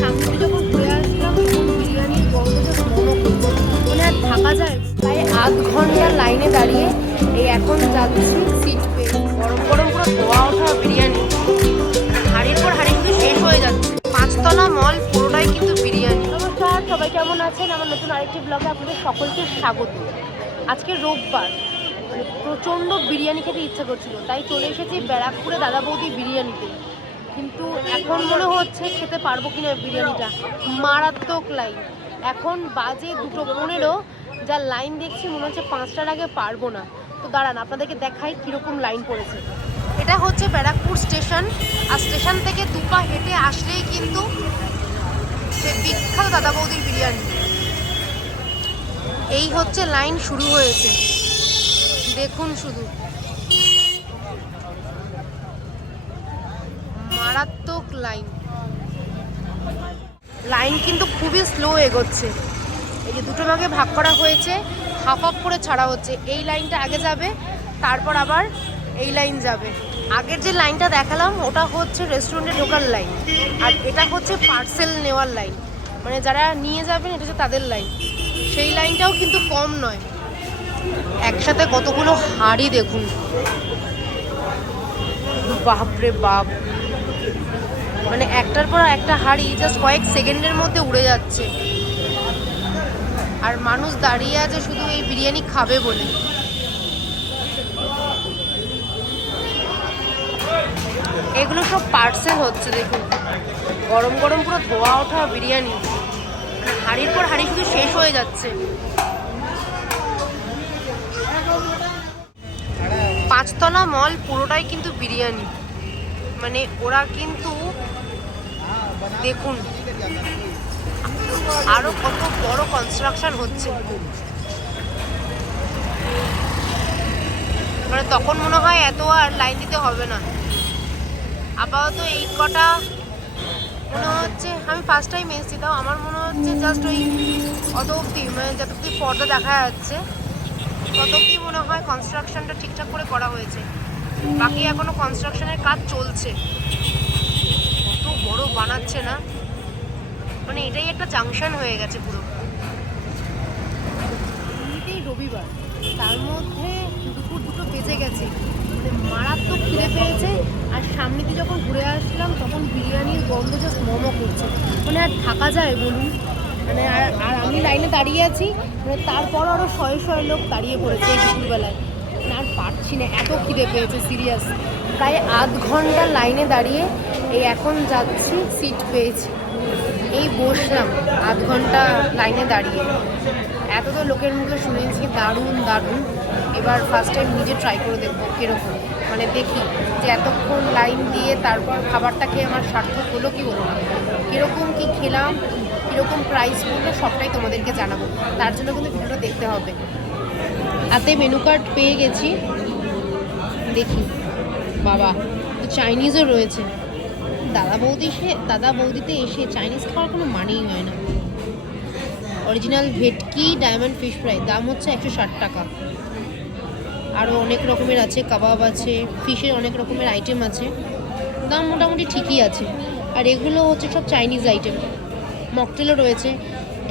তখন বিরিয়ানির গন্ধ জাস্ট মোমো করতো মানে আর থাকা যায়। প্রায় আধ ঘণ্টা লাইনে দাঁড়িয়ে এই এখন যাচ্ছি সিট গরম গরম পুরো ধোয়া ওঠা বিরিয়ানি। হাড়ির পর হাড়ি শেষ হয়ে যাচ্ছে। পাঁচতলা মল পুরোটাই কিন্তু বিরিয়ানি। নমস্কার, সবাই কেমন আছেন? আমার নতুন আরেকটি ব্লগে আপনাদের সকলকে স্বাগত। আজকে রোববার মানে প্রচণ্ড বিরিয়ানি খেতে ইচ্ছা করছিল, তাই চলে এসেছি ব্যারাকপুরে দাদা বৌদি বিরিয়ানিতে। কিন্তু এখন মনে হচ্ছে খেতে পারব কিনা বিরিয়ানিটা। মারাত্মক লাইন এখন বাজে দুটো পনেরো, যা লাইন দেখছি মনে হচ্ছে পাঁচটার আগে পারব না। তো দাঁড়ান, আপনাদেরকে দেখাই কীরকম লাইন পড়েছে। এটা হচ্ছে ব্যারাকপুর স্টেশন, আর স্টেশন থেকে দুপা হেঁটে আসলেই কিন্তু সে বিখ্যাত দাদা বৌদির বিরিয়ানি। এই হচ্ছে লাইন শুরু হয়েছে। দেখুন শুধু। মারাত্মক লাইন লাইন কিন্তু খুবই স্লো এগোচ্ছে। এই যে দুটো ভাগে ভাগ করা হয়েছে হাফ হাফ করে ছাড়া হচ্ছে। এই লাইনটা আগে যাবে, তারপর আবার এই লাইন যাবে। আগের যে লাইনটা দেখালাম, ওটা হচ্ছে রেস্টুরেন্টে ঢোকার লাইন আর এটা হচ্ছে পার্সেল নেওয়ার লাইন মানে যারা নিয়ে যাবেন, এটা হচ্ছে তাদের লাইন সেই লাইনটাও কিন্তু কম নয়। একসাথে কতগুলো হাড়ি দেখুন। বাপরে বাপ। মানে একটার পর একটা হাড়ি জাস্ট কয়েক সেকেন্ডের মধ্যে উড়ে যাচ্ছে। আর মানুষ দাঁড়িয়ে আছে শুধু এই বিরিয়ানি খাবে বলে। এগুলো সব পার্সেল হচ্ছে, দেখুন। গরম গরম পুরো ধোয়া ওঠা বিরিয়ানি। হাড়ির পর হাড়ি শুধু শেষ হয়ে যাচ্ছে। পাঁচতলা মল পুরোটাই কিন্তু বিরিয়ানি। মানে ওরা কিন্তু দেখুন, আরও কত বড় কনস্ট্রাকশন হচ্ছে। মানে তখন মনে হয় এত আর লাইন দিতে হবে না। আপাতত এই কটা মনে হচ্ছে, আমি ফার্স্ট টাইম এসেছি, তাও আমার মনে হচ্ছে জাস্ট ওই অত অব্দি মানে যত অব্দি পর্দা দেখা যাচ্ছে তত অব্দি মনে হয় কনস্ট্রাকশনটা ঠিকঠাক করে করা হয়েছে। বাকি এখনও কনস্ট্রাকশনের কাজ চলছে। কত বড় বানাচ্ছে না? মানে এটাই একটা জাংশন হয়ে গেছে পুরো। রবিবার। তার মধ্যে দুপুর দুটো বেজে গেছে। মানে মারাত্মক খিদে পেয়েছে। আর সামনে দিয়ে যখন ঘুরে আসলাম, তখন বিরিয়ানির গন্ধ জাস্ট মোমো করছে। মানে আর থাকা যায় বলুন। মানে আর আমি লাইনে দাঁড়িয়ে আছি। মানে তারপর আরও শয়ে শয়ে লোক দাঁড়িয়ে পড়েছে এই দুপুরবেলায়। পারছি না, এত খিদে পেয়েছে সিরিয়াস প্রায় আধ ঘণ্টা লাইনে দাঁড়িয়ে এই এখন যাচ্ছি সিট পেয়েছি। এই বসলাম আধ ঘণ্টা লাইনে দাঁড়িয়ে। এত তো লোকের মুখে শুনেছি, দারুণ দারুণ। এবার ফার্স্ট টাইম নিজে ট্রাই করে দেখব কীরকম। মানে দেখি যে এতক্ষণ লাইন দিয়ে তারপর খাবারটা খেয়ে আমার সার্থক হলো কি না। কীরকম কী খেলাম, কীরকম প্রাইস পড়ল, সবটাই তোমাদেরকে জানাব। তার জন্য কিন্তু ভিডিওটা দেখতে হবে। হাতে মেনু কার্ড পেয়ে গেছি। দেখি, বাবা, তো চাইনিজও রয়েছে। দাদা বৌদি এসে দাদা বৌদিতে এসে চাইনিজ খাওয়ার কোনো মানেই হয় না। অরিজিনাল ভেটকি ডায়মন্ড ফিশ ফ্রাই দাম হচ্ছে একশো ষাট টাকা। আরও অনেক রকমের আছে, কাবাব আছে, ফিশের অনেক রকমের আইটেম আছে। দাম মোটামুটি ঠিকই আছে। আর এগুলো হচ্ছে সব চাইনিজ আইটেম মকটেলও রয়েছে।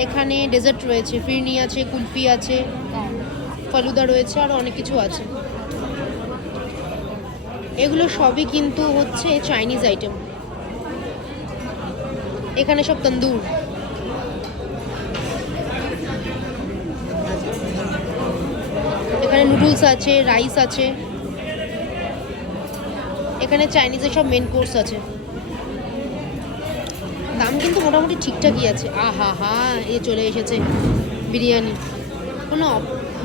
এখানে ডেজার্ট রয়েছে, ফিরনি আছে, কুলফি আছে। ফালুদা রয়েছে আর অনেক কিছু আছে। এগুলো সবই কিন্তু হচ্ছে চাইনিজ আইটেম এখানে সব তন্দুর। এখানে নুডলস আছে রাইস আছে। এখানে চাইনিজের সব মেন কোর্স আছে। দাম কিন্তু মোটামুটি ঠিকঠাকই আছে। আহা হা এ চলে এসেছে বিরিয়ানি। কোনো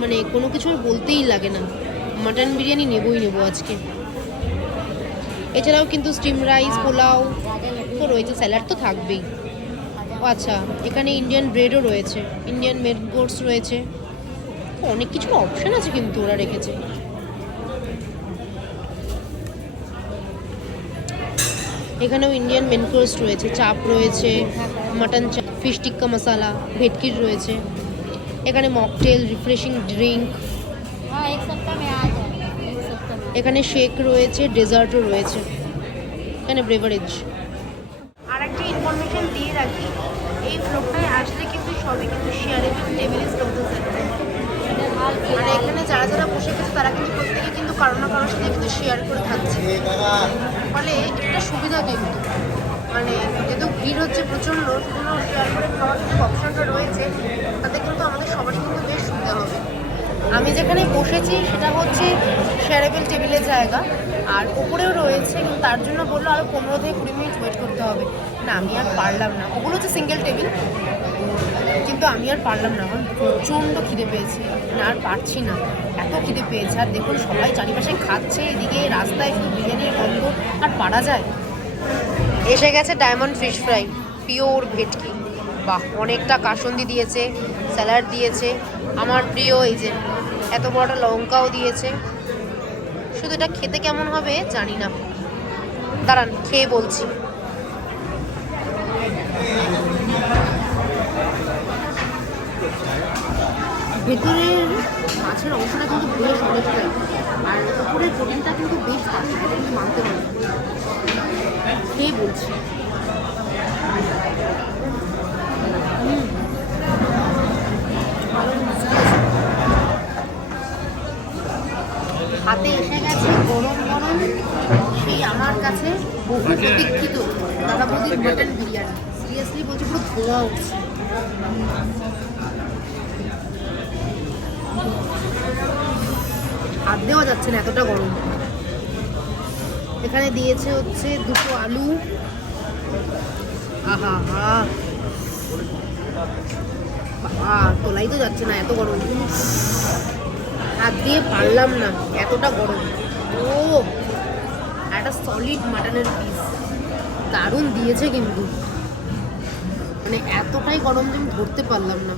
মানে কোনো কিছু বলতেই লাগে না। মাটন বিরিয়ানি নেবই নেব আজকে। এছাড়াও কিন্তু স্টিম রাইস পোলাও, তো রয়েছে স্যালাড তো থাকবেই। আচ্ছা এখানে ইন্ডিয়ান ব্রেডও রয়েছে ইন্ডিয়ান মেড কোর্স রয়েছে। অনেক কিছু অপশন আছে কিন্তু ওরা রেখেছে। এখানেও ইন্ডিয়ান মেন কোর্স রয়েছে, চাপ রয়েছে মাটন চাপ ফিশ টিক্কা মশালা ভেটকির রয়েছে। এখানে মকটেল রিফ্রেশিং ড্রিঙ্ক এখানে শেক রয়েছে ডেজার্টও রয়েছে। এখানে ব্রেভারেজ আর একটা ইনফরমেশন দিয়ে রাখি এই ফ্লোরটায় আসলে কিন্তু সবই কিন্তু শেয়ারে টেবিল ইজ মানে এখানে যারা যারা বসে গেছে তারা কিন্তু প্রত্যেকে কিন্তু কারও না কারোর সাথে কিন্তু শেয়ার করে থাকছে। ফলে একটা সুবিধা কিন্তু। মানে যেহেতু ভিড় হচ্ছে প্রচণ্ড সেগুলো শেয়ার করে খাওয়ার কিন্তু অপশনটা রয়েছে। আমি যেখানে বসেছি সেটা হচ্ছে শেয়ারেবল টেবিলের জায়গা। আর ওপরেও রয়েছে কিন্তু তার জন্য বলল আরও পনেরো থেকে কুড়ি মিনিট ওয়েট করতে হবে। না, আমি আর পারলাম না। ওগুলো হচ্ছে সিঙ্গেল টেবিল কিন্তু আমি আর পারলাম না। প্রচণ্ড খিদে পেয়েছে। না, আর পারছি না। এত খিদে পেয়েছে। আর দেখুন, সবাই চারিপাশে খাচ্ছে, এদিকে রাস্তায় শুধু বিরিয়ানির গন্ধ। আর পারা যায়? এসে গেছে ডায়মন্ড ফিশ ফ্রাই পিওর ভেটকি। বাহ, অনেকটা কাসন্দি দিয়েছে স্যালাড দিয়েছে। আমার প্রিয় এই যে এত বড়টা লঙ্কাও দিয়েছে। শুধু এটা খেতে কেমন হবে জানি না। দাঁড়ান, খেয়ে বলছি। ভেতরের মাছের অংশটা কিন্তু বেশ অনেকটাই আর উপরের প্রোটিনটা কিন্তু বেশ পাচ্ছে এটা কিন্তু মানতে পারি খেয়ে বলছি হুম। ভালো মিষ্টি আছে। হাতে এসে গেছে গরম গরম সেই আমার কাছে বহু প্রতীক্ষিত দাদা বৌদির মাটন বিরিয়ানি। সিরিয়াসলি বলছি পুরো ধোয়া উঠছে। হাত দেওয়া যাচ্ছে না এতটা গরম। এখানে দিয়েছে হচ্ছে দুটো আলু। আহা হা। বাবা তোলাই তো যাচ্ছে না এত গরম। হাত দিয়ে পারলাম না এতটা গরম। ও! একটা সলিড মাটনের পিস দারুণ দিয়েছে কিন্তু। মানে এতটাই গরম যে আমি ধরতে পারলাম না।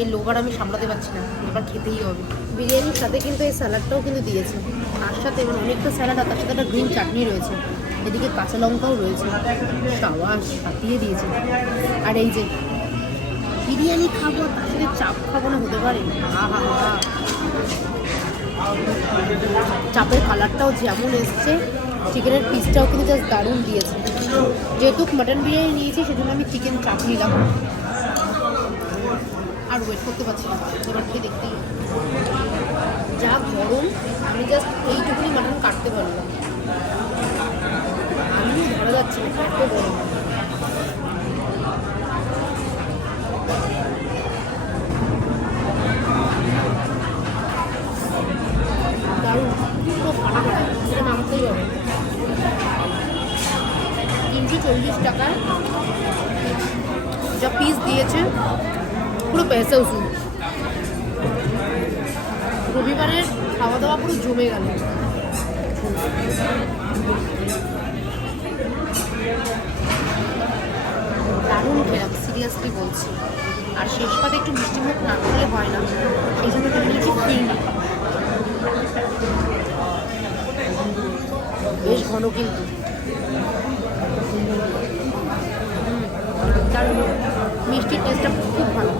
এই লোভার আমি সামলাতে পারছি না। এবার খেতেই হবে। বিরিয়ানির সাথে কিন্তু এই স্যালাডটাও কিন্তু দিয়েছে। তার সাথে মানে অনেকটা স্যালাড আর তার সাথে একটা গ্রিন চাটনি রয়েছে। এদিকে কাঁচা লঙ্কাও রয়েছে। সাবাস সাতিয়ে দিয়েছে। আর এই যে বিরিয়ানি খাব তার সাথে চাপ খাব না হতে পারে আহা হা চাপের কালারটাও যেমন এসছে, চিকেনের পিসটাও কিন্তু জাস্ট দারুণ দিয়েছে। যেহেতু মাটন বিরিয়ানি নিয়েছি, সেজন্য আমি চিকেন চাপ নিলাম। আর ওয়েট করতে পারছি না এবার খেয়ে দেখতেই যা গরম, আমি জাস্ট এইটুকুনি মাটন কাটতে পারলাম। আমি ধরা যাচ্ছে না গরম। চল্লিশ টাকায় যা পিস দিয়েছে, পুরো পয়সা উসুল রবিবারের খাওয়া দাওয়া পুরো জমে গেল। দারুণ খেলাম সিরিয়াসলি বলছি। আর শেষ পাতে একটু মিষ্টি মুখ না করলে হয় না, সেই জন্য তো নিয়েছি ফিরনি বেশ ঘন কিন্তু। দারুণ মিষ্টির টেস্টটা খুব ভালো।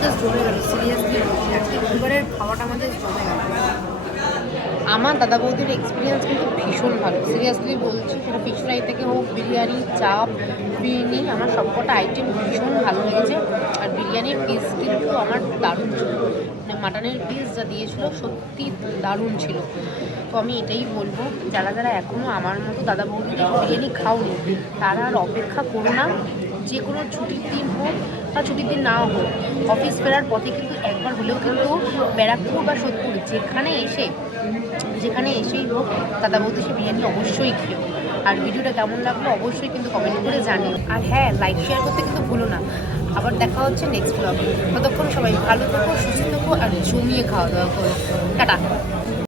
জাস্ট জমে গেল। সিরিয়াসলি আজকে রবিবারের খাওয়াটা আমাদের জমে গেল। আমার দাদা বৌদির এক্সপিরিয়েন্স কিন্তু ভীষণ ভালো। সিরিয়াসলি বলছি, সেটা ফিশ ফ্রাই থেকে হোক, বিরিয়ানি চাপ বিরিয়ানি, আমার সবকটা আইটেম ভীষণ ভালো লেগেছে। আর বিরিয়ানির পিস কিন্তু আমার দারুণ ছিল। মানে মাটনের পিস যা দিয়েছিল সত্যি দারুণ ছিল। তো আমি এটাই বলব, যারা যারা এখনও আমার মতো দাদা বৌদির বিরিয়ানি খাওনি, তারা আর অপেক্ষা করো না। যে কোনো ছুটির দিন হোক বা ছুটির দিন নাও হোক অফিস ফেরার পথে কিন্তু একবার হলেও কিন্তু ব্যারাকপুর বা সোদপুর যেখানে এসে যেখানে এসেই হোক, দাদা বৌদি সে বিরিয়ানি অবশ্যই খেয়েও আর ভিডিওটা কেমন লাগল অবশ্যই কিন্তু কমেন্ট করে জানিও। আর হ্যাঁ লাইক শেয়ার করতে কিন্তু ভুলো না। আবার দেখা হচ্ছে নেক্সট ব্লগে ততক্ষণ সবাই ভালো থাকো, সুস্থ থাকো, আর জমিয়ে খাওয়া দাওয়া করো। টাটা।